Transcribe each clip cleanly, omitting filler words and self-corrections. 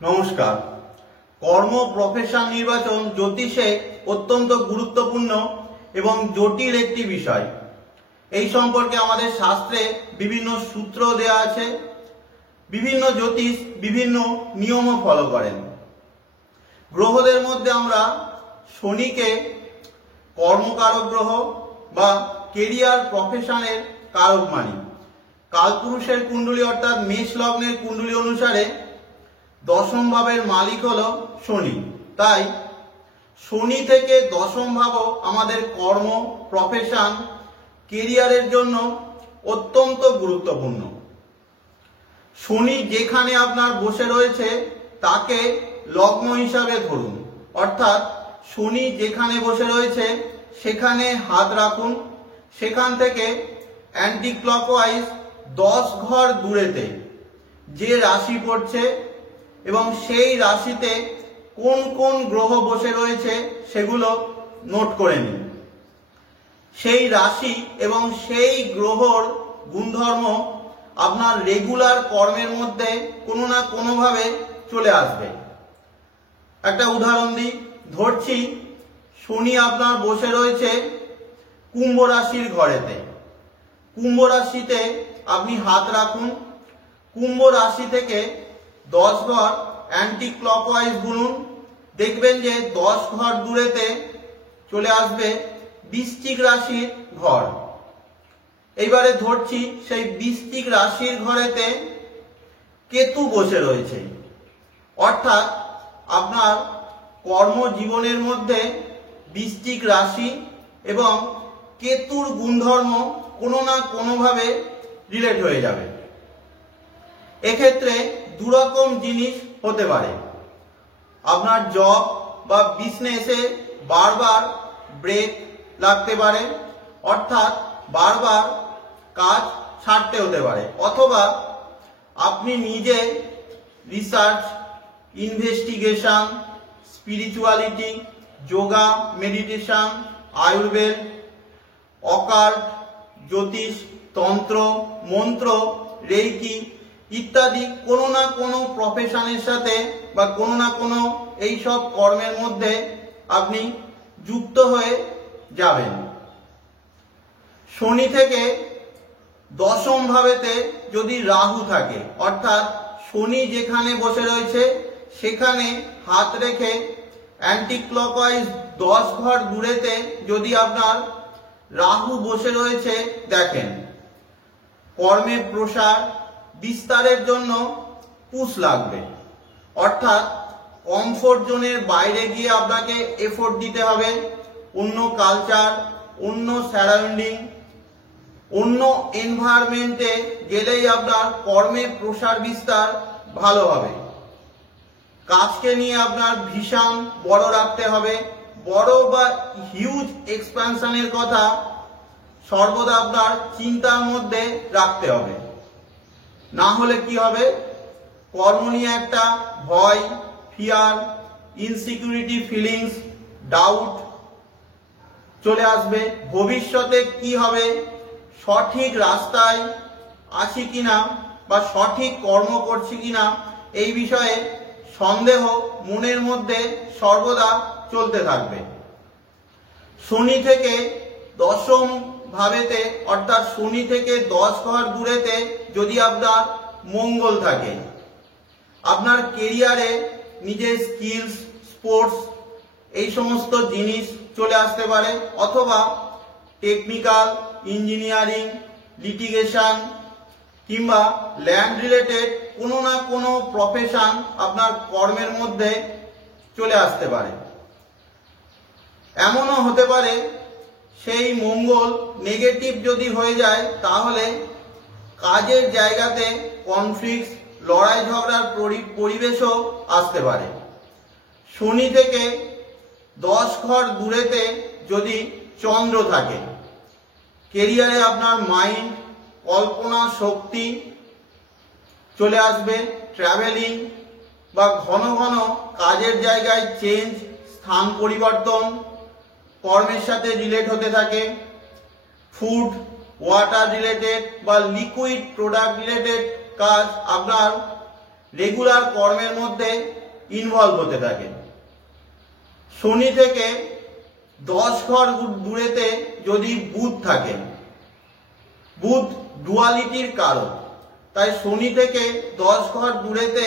নমস্কার। কর্ম প্রফেশন নির্বাচন জ্যোতিষে অত্যন্ত গুরুত্বপূর্ণ এবং জটিল একটি বিষয়। এই সম্পর্কে আমাদের শাস্ত্রে বিভিন্ন সূত্র দেওয়া আছে। বিভিন্ন জ্যোতিষ বিভিন্ন নিয়মও ফলো করেন। গ্রহদের মধ্যে আমরা শনিকে কর্মকারক গ্রহ বা কেরিয়ার প্রফেশনের কারক মানি। কালপুরুষের কুণ্ডলী অর্থাৎ মেষ লগ্নের কুণ্ডলী অনুসারে দশম ভাবের মালিক হলো শনি। তাই শনি থেকে দশম ভাবও আমাদের কর্ম প্রফেশন কেরিয়ারের জন্য অত্যন্ত গুরুত্বপূর্ণ। শনি যেখানে আপনার বসে রয়েছে তাকে লগ্ন হিসাবে ধরুন, অর্থাৎ শনি যেখানে বসে রয়েছে সেখানে হাত রাখুন। সেখান থেকে অ্যান্টি ক্লকওয়াইজ 10 ঘর দূরেতে যে রাশি পড়ছে এবং সেই রাশিতে কোন কোন গ্রহ বসে রয়েছে সেগুলো নোট করে নিন। সেই রাশি এবং সেই গ্রহর গুণধর্ম আপনার রেগুলার কর্মের মধ্যে কোনো না কোনোভাবে চলে আসবে। একটা উদাহরণ দিই, ধরছি শনি আপনার বসে রয়েছে কুম্ভ রাশির ঘরেতে। কুম্ভ রাশিতে আপনি হাত রাখুন। কুম্ভ রাশি থেকে 10 ঘর অ্যান্টি ক্লকওয়াইজ গুনুন। দেখবেন যে 10 ঘর দূরেতে চলে আসবে বৃশ্চিক রাশির ঘর। এইবারে ধরছি সেই বৃশ্চিক রাশির ঘরেতে কেতু বসে রয়েছে, অর্থাৎ আপনার কর্মজীবনের মধ্যে বৃশ্চিক রাশি এবং কেতুর গুণধর্ম কোনো না কোনোভাবে রিলেট হয়ে যাবে। এক্ষেত্রে দুরকম জিনিস হতে পারে। আপনার জব বা বিজনেসে বারবার ব্রেক লাগতে পারে, অর্থাৎ বারবার কাজ ছাড়তে হতে পারে, অথবা আপনি নিজে research, investigation, spirituality, yoga, meditation, Ayurveda, occult, জ্যোতিষ, তন্ত্র, মন্ত্র, রেইকি ইত্যাদি কোনো না কোনো প্রফেশনের সাথে বা কোনো না কোনো এইসব কর্মের মধ্যে আপনি যুক্ত হয়ে যাবেন। শনি থেকে দশম ভাবেতে যদি রাহু থাকে, অর্থাৎ শনি যেখানে বসে রয়েছে সেখানে হাত রেখে অ্যান্টি ক্লকওয়াইজ 10 ঘর দূরেতে যদি আপনার রাহু বসে রয়েছে দেখেন, কর্মের প্রসার বিস্তারের জন্য পুশ লাগবে, অর্থাৎ কমফোর্ট জোনের বাইরে গিয়ে আপনাকে এফোর্ট দিতে হবে। অন্য কালচার, অন্য সারাউন্ডিং, অন্য এনভায়রনমেন্টে গেলেই আপনার কর্মের প্রসার বিস্তার ভালো হবে। কাজকে নিয়ে আপনার ভীষণ বড় রাখতে হবে। বড় বা হিউজ এক্সপ্যানশনের কথা সর্বদা আপনার চিন্তার মধ্যে রাখতে হবে। না হলে কি হবে, কর্ম নিয়ে একটা ভয়, ফিয়ার, ইনসিকিউরিটি ফিলিংস, ডাউট চলে আসবে। ভবিষ্যতে কি হবে, সঠিক রাস্তায় আছি কিনা বা সঠিক কর্ম করছি কিনা এই বিষয়ে সন্দেহ মনের মধ্যে সর্বদা চলতে থাকবে। শনি থেকে দশম ভাবেতে, অর্থাৎ শনি থেকে 10 ঘর দূরেতে যদি আপনার মঙ্গল থাকে, আপনার কেরিয়ারে নিজের স্কিলস, স্পোর্টস এই সমস্ত জিনিস চলে আসতে পারে, অথবা টেকনিক্যাল, ইঞ্জিনিয়ারিং, লিটিগেশন কিংবা ল্যান্ড রিলেটেড কোনো না কোনো প্রফেশন আপনার কর্মের মধ্যে চলে আসতে পারে। এমনও হতে পারে সেই মঙ্গল নেগেটিভ যদি হয়ে যায় তাহলে কাজের জায়গাতে কনফ্লিক্ট, লড়াই ঝগড়ার পরিবেশও আসতে পারে। শনি থেকে 10 ঘর দূরেতে যদি চন্দ্র থাকে, কেরিয়ারে আপনার মাইন্ড, কল্পনা শক্তি চলে আসবে। ট্রাভেলিং বা ঘন ঘন কাজের জায়গায় চেঞ্জ, স্থান পরিবর্তন কর্মের সাথে রিলেট হতে থাকে। ফুড, ওয়াটার রিলেটেড বা লিকুইড প্রোডাক্ট রিলেটেড কাজ আপনার রেগুলার কর্মের মধ্যে ইনভলভ হতে থাকে। শনি থেকে 10 ঘর দূরেতে যদি বুধ থাকে, বুধ ডুয়ালিটির কারক, তাই শনি থেকে 10 ঘর দূরেতে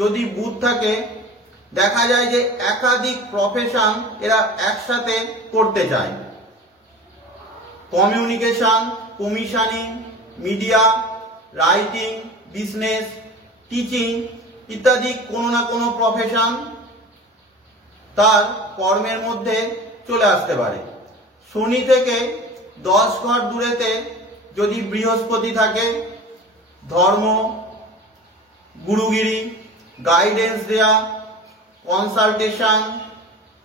যদি বুধ থাকে, দেখা যায় যে একাধিক প্রফেশন এরা একসাথে করতে চায়। Communication, commissioning, media, writing, business, teaching ইত্যাদি কোনো না কোনো প্রফেশন তার কর্মের মধ্যে চলে আসতে পারে। শনি থেকে 10 ঘর দূরেতে যদি বৃহস্পতি থাকে, ধর্ম, গুরুগিরি, গাইডেন্স দেয়া, কনসালটেশন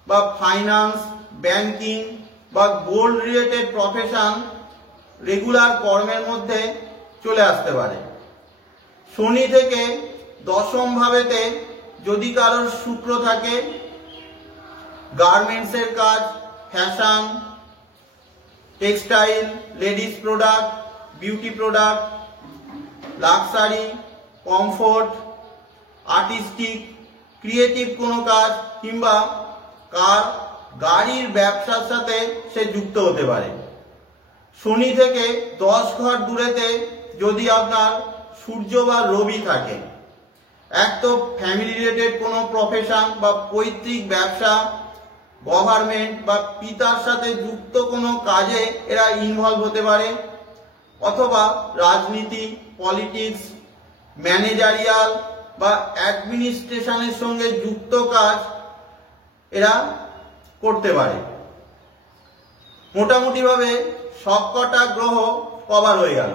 বা ফাইন্যান্স, ব্যাংকিং বা গোল্ড রিলেটেড প্রফেশন রেগুলার কর্মের মধ্যে চলে আসতে পারে। শনি থেকে 10ম ভাবেতে যদি কারোর শুক্র থাকে, গার্মেন্টসের কাজ, fashion, textile, ladies product, beauty product, luxury, comfort, artistic, creative কোনো কাজ কিংবা গাড়ির ব্যবসার সাথে সে যুক্ত হতে পারে। শনি থেকে 10 ঘর দূরেতে যদি আপনার সূর্য বা রবি থাকে, এক তো ফ্যামিলি রিলেটেড কোনো প্রফেশন বা পৈতৃক ব্যবসা, গভর্নমেন্ট বা পিতার সাথে যুক্ত কোনো কাজে এরা ইনভলভ হতে পারে, অথবা রাজনীতি, পলিটিক্স, ম্যানেজারিয়াল বা অ্যাডমিনিস্ট্রেশনের সঙ্গে যুক্ত কাজ এরা করতে পারে। মোটামুটিভাবে সবকটা গ্রহ কভার হয়ে গেল।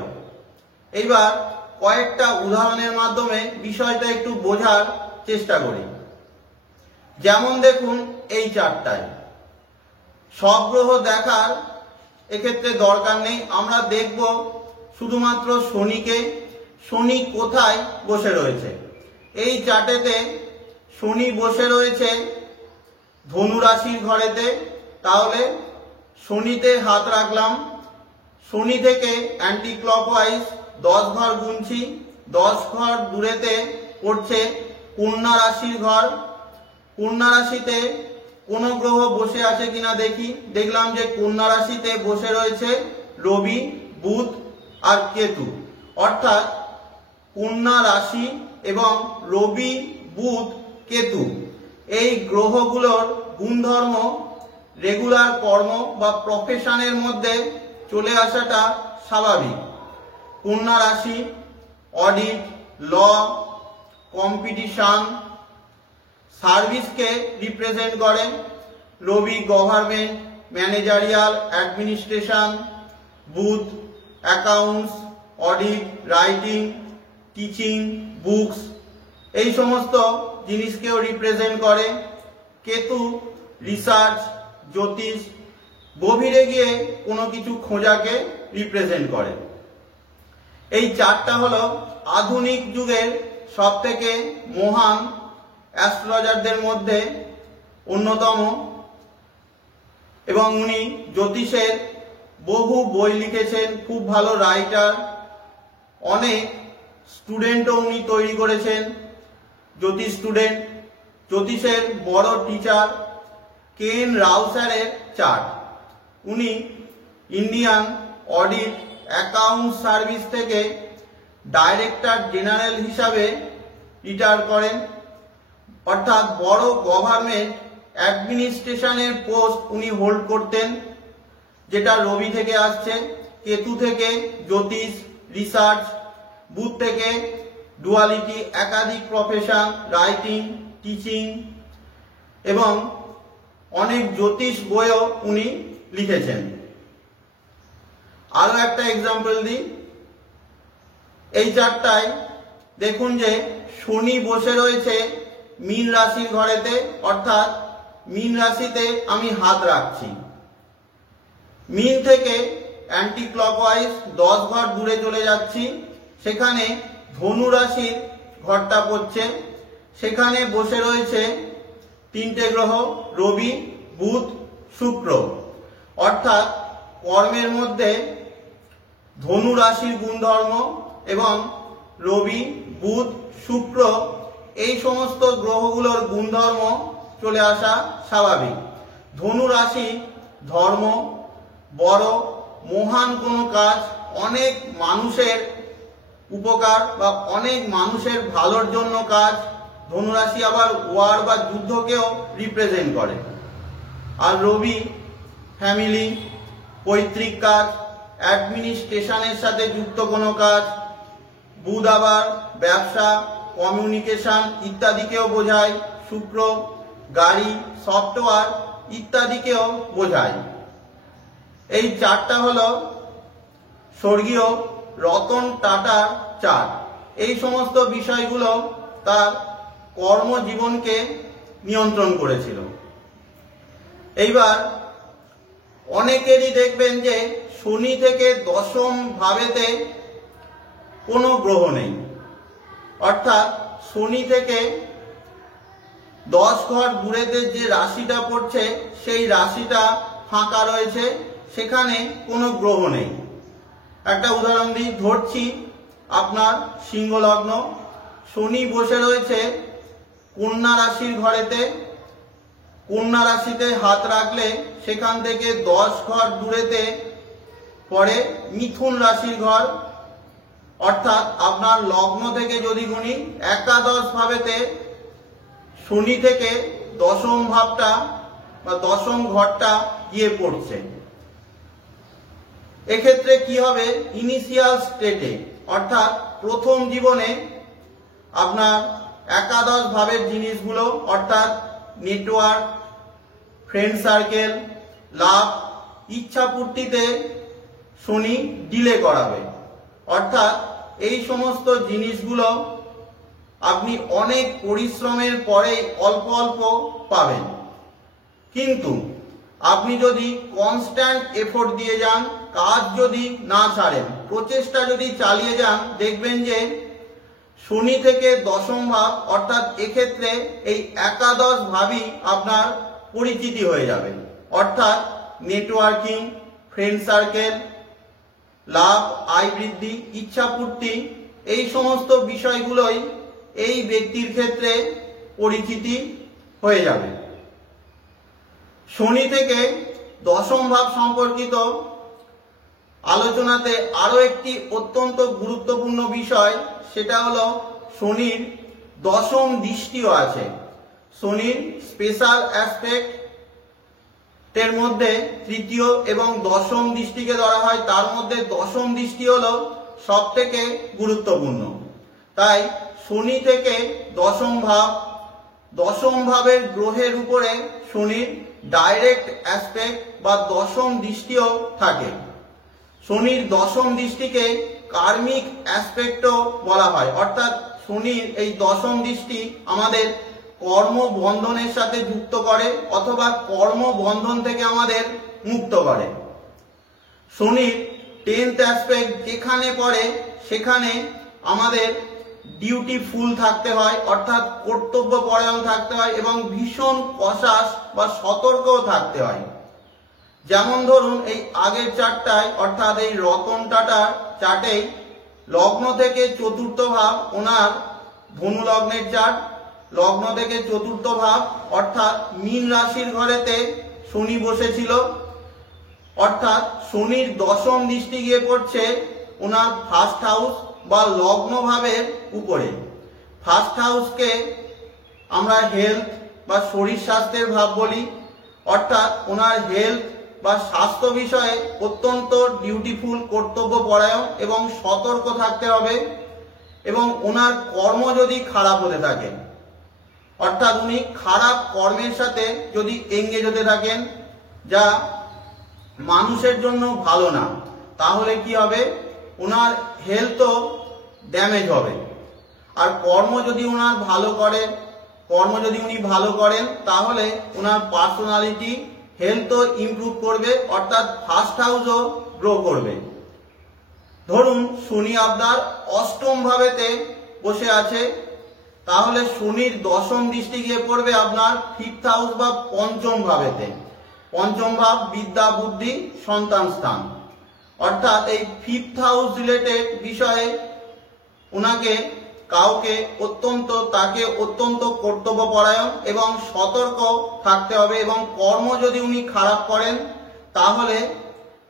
এইবার কয়েকটা উদাহরণের মাধ্যমে বিষয়টা একটু বোঝার চেষ্টা করি। যেমন দেখুন এই চারটায় সব গ্রহ দেখার এক্ষেত্রে দরকার নেই, আমরা দেখব শুধুমাত্র শনিকে, শনি কোথায় বসে রয়েছে। এই চার্টেতে শনি বসে রয়েছে ধনু রাশির ঘরেতে, তাহলে শনিতে হাত রাখলাম, শনি থেকে অ্যান্টি ক্লকওয়াইজ 10 ঘর গুনছি, 10 ঘর দূরেতে পড়ছে কন্যা রাশির ঘর। কন্যা রাশিতে কোন গ্রহ বসে আছে কিনা দেখি, দেখলাম যে কন্যা রাশিতে বসে রয়েছে রবি, বুধ আর কেতু, অর্থাৎ কন্যা রাশি এবং রবি, বুধ, কেতু এই গ্রহগুলোর গুণধর্ম রেগুলার কর্ম বা প্রফেশনের মধ্যে চলে আসাটা স্বাভাবিক। কন্যা রাশি অডিট, ল, কম্পিটিশন, সার্ভিসকে রিপ্রেজেন্ট করে। রবি গভর্নমেন্ট, ম্যানেজারিয়াল, অ্যাডমিনিস্ট্রেশন, বুধ accounts, audit, writing, teaching, books এই সমস্ত জিনিসকেও রিপ্রেজেন্ট করে। কেতু রিসার্চ, জ্যোতিষ, গভীরে গিয়ে কোনো কিছু খোঁজাকে রিপ্রেজেন্ট করে। এই চারটা হলো আধুনিক যুগের সবথেকে মহান অ্যাস্ট্রোলজারদের মধ্যে অন্যতম, এবং উনি জ্যোতিষের বহু বই লিখেছেন, খুব ভালো রাইটার, অনেক স্টুডেন্টও উনি তৈরি করেছেন, জ্যোতিষ স্টুডেন্ট। জ্যোতিষের বড় টিচার কেন রাও স্যারের চার্ট, উনি ইন্ডিয়ান অডিট অ্যাকাউন্ট সার্ভিস থেকে ডাইরেক্টর জেনারেল হিসাবে রিটায়ার করেন, অর্থাৎ বড় গভর্নমেন্ট অ্যাডমিনিস্ট্রেশনের পোস্ট উনি হোল্ড করতেন, যেটা রবি থেকে আসছে। কেতু থেকে জ্যোতিষ, রিসার্চ, বুধ থেকে ডুয়ালিটি, একাধিক প্রফেশন, রাইটিং, টিচিং, এবং অনেক জ্যোতিষ বইও উনি লিখেছেন। আরো একটা এক্সাম্পল দিই, এই চারটায় দেখুন যে শনি বসে রয়েছে মীন রাশির ঘরেতে, অর্থাৎ মীন রাশিতে আমি হাত রাখছি। মীন থেকে অ্যান্টি ক্লকওয়াইজ 10 ঘর দূরে চলে যাচ্ছি, সেখানে ধনু রাশির ঘরটা পড়ছে, সেখানে বসে রয়েছে তিনটে গ্রহ রবি, বুধ, শুক্র, অর্থাৎ কর্মের মধ্যে ধনু রাশির গুণধর্ম এবং রবি, বুধ, শুক্র এই সমস্ত গ্রহগুলোর গুণধর্ম চলে আসা স্বাভাবিক। ধনু রাশি ধর্ম, বড় মহান কোনো কাজ, অনেক মানুষের উপকার বা অনেক মানুষের ভালোর জন্য কাজ। ধনুরাশি আবার ওয়ার বা যুদ্ধকেও রিপ্রেজেন্ট করে। আর রবি ফ্যামিলি, পৈতৃক কাজ, অ্যাডমিনিস্ট্রেশনের সাথে যুক্ত কোনো কাজ। বুধ আবার ব্যবসা, কমিউনিকেশন ইত্যাদিকেও বোঝায়। শুক্র গাড়ি, সফটওয়্যার ইত্যাদিকেও বোঝায়। এই চারটা হলো স্বর্গীয় রতন টাটার চার্ট। এই সমস্ত বিষয়গুলো তার কর্মজীবনকে নিয়ন্ত্রণ করেছিল। এইবার অনেকেরই দেখবেন যে শনি থেকে দশম ভাবেতে কোনো গ্রহ নেই, অর্থাৎ শনি থেকে 10 ঘর দূরেতে যে রাশিটা পড়ছে সেই রাশিটা ফাঁকা রয়েছে, সেখানে কোনো গ্রহ নেই। একটা উদাহরণ দিই, ধরছি আপনার সিংহ লগ্ন, শনি বসে রয়েছে কন্যা রাশির ঘরেতে। কন্যা রাশিতে হাত রাখলে সেখান থেকে 10 ঘর দূরেতে পড়ে মিথুন রাশির ঘর, অর্থাৎ আপনার লগ্ন থেকে যদি গুনি একাদশ ভাবেতে শনি থেকে দশম ভাবটা বা দশম ঘরটা গিয়ে পড়ছে। এক্ষেত্রে কি হবে, ইনিশিয়াল স্টেটে অর্থাৎ প্রথম জীবনে আপনার একাদশ ভাবের জিনিসগুলো অর্থাৎ নেটওয়ার্ক, ফ্রেন্ড সার্কেল, লাভ, ইচ্ছা পূর্তিতে শনি ডিলে করাবে। অর্থাৎ এই সমস্ত জিনিসগুলো আপনি অনেক পরিশ্রমের পরে অল্প অল্প পাবেন, কিন্তু আপনি যদি কনস্ট্যান্ট এফোর্ট দিয়ে যান, কাজ যদি না ছাড়েন, প্রচেষ্টা যদি চালিয়ে যান, দেখবেন যে শনি থেকে দশম ভাব অর্থাৎ এক্ষেত্রে এই একাদশ ভাবই আপনার পরিচিতি হয়ে যাবে। অর্থাৎ নেটওয়ার্কিং, ফ্রেন্ড সার্কেল, লাভ, আয় বৃদ্ধি, ইচ্ছাপূর্তি এই সমস্ত বিষয়গুলোই এই ব্যক্তির ক্ষেত্রে পরিচিতি হয়ে যাবে। শনি থেকে দশম ভাব সম্পর্কিত আলোচনাতে আরো একটি অত্যন্ত গুরুত্বপূর্ণ বিষয়, সেটা হলো শনির দশম দৃষ্টিও আছে। শনির স্পেশাল অ্যাসপেক্ট এর মধ্যে তৃতীয় এবং দশম দৃষ্টিকে ধরা হয়, তার মধ্যে দশম দৃষ্টি হলো সব থেকে গুরুত্বপূর্ণ। তাই শনি থেকে দশম ভাবের গ্রহের উপরে শনির ডাইরেক্ট অ্যাসপেক্ট বা দশম দৃষ্টিও থাকে। শনির দশম দৃষ্টিকে কার্মিক অ্যাসপেক্টও বলা হয়, অর্থাৎ শনির এই দশম দৃষ্টি আমাদের কর্মবন্ধনের সাথে যুক্ত করে অথবা কর্মবন্ধন থেকে আমাদের মুক্ত করে। শনির 10th অ্যাসপেক্ট যেখানে পড়ে সেখানে আমাদের ডিউটিফুল থাকতে হয়, অর্থাৎ কর্তব্যপরায়ণ থাকতে হয় এবং ভীষণ কশাস বা সতর্কও থাকতে হয়। যেমন ধরুন এই আগের চার্টটায় অর্থাৎ এই রতন টাটার চার্টে লগ্ন থেকে চতুর্থ ভাব, ওনার ধনু লগ্নের চার্ট, লগ্ন থেকে চতুর্থ ভাব অর্থাৎ মীন রাশির ঘরেতে শনি বসেছিল, অর্থাৎ শনির দশম দৃষ্টি গিয়ে পড়ছে ওনার ফার্স্ট হাউস বা লগ্ন ভাবের উপরে। ফার্স্ট হাউসকে আমরা হেলথ বা শরীর স্বাস্থ্যের ভাব বলি, অর্থাৎ ওনার হেলথ বা স্বাস্থ্য বিষয়ে অত্যন্ত ডিউটিফুল, কর্তব্যপরায়ণ এবং সতর্ক থাকতে হবে। এবং ওনার কর্ম যদি খারাপ হতে থাকে, অর্থাৎ উনি খারাপ কর্মের সাথে যদি এঙ্গেজ হতে থাকেন যা মানুষের জন্য ভালো না, তাহলে কি হবে, ওনার হেলথও ড্যামেজ হবে। আর কর্ম যদি ওনার ভালো করে, কর্ম যদি উনি ভালো করেন, তাহলে ওনার পার্সোনালিটি, হেলথও ইমপ্রুভ করবে, অর্থাৎ ফার্স্ট হাউসও গ্রো করবে। ধরুন শনি আপনার অষ্টম ভাবেতে বসে আছে, তাহলে শনির দশম দৃষ্টি গিয়ে পড়বে আপনার 5th হাউস বা পঞ্চম ভাবেতে। পঞ্চম ভাব বিদ্যা, বুদ্ধি, সন্তান স্থান, অর্থাৎ এই 5th হাউস রিলেটেড বিষয়ে ওনাকে কাউকে তাকে অত্যন্ত কর্তব্যপরায়ণ এবং সতর্ক থাকতে হবে, এবং কর্ম যদি উনি খারাপ করেন তাহলে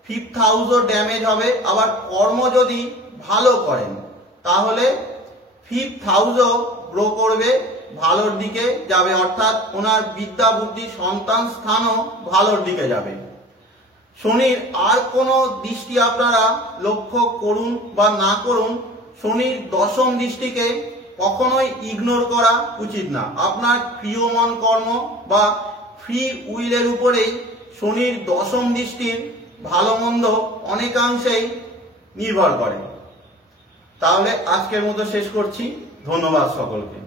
5th হাউসও ড্যামেজ হবে। আবার কর্ম যদি ভালো করেন তাহলে 5th হাউসও গ্রো করবে, ভালোর দিকে যাবে, অর্থাৎ ওনার বিদ্যা বুদ্ধি সন্তান স্থানও ভালোর দিকে যাবে। শনির আর কোনো দৃষ্টি আপনারা লক্ষ্য করুন বা না করুন, শনির দশম দৃষ্টিকে কখনোই ইগনোর করা উচিত না। আপনার প্রিয়মন কর্ম বা ফ্রি উইলের উপরেই শনির দশম দৃষ্টির ভালো মন্দ অনেকাংশেই নির্ভর করে। তাহলে আজকের মতো শেষ করছি। ধন্যবাদ সকলকে।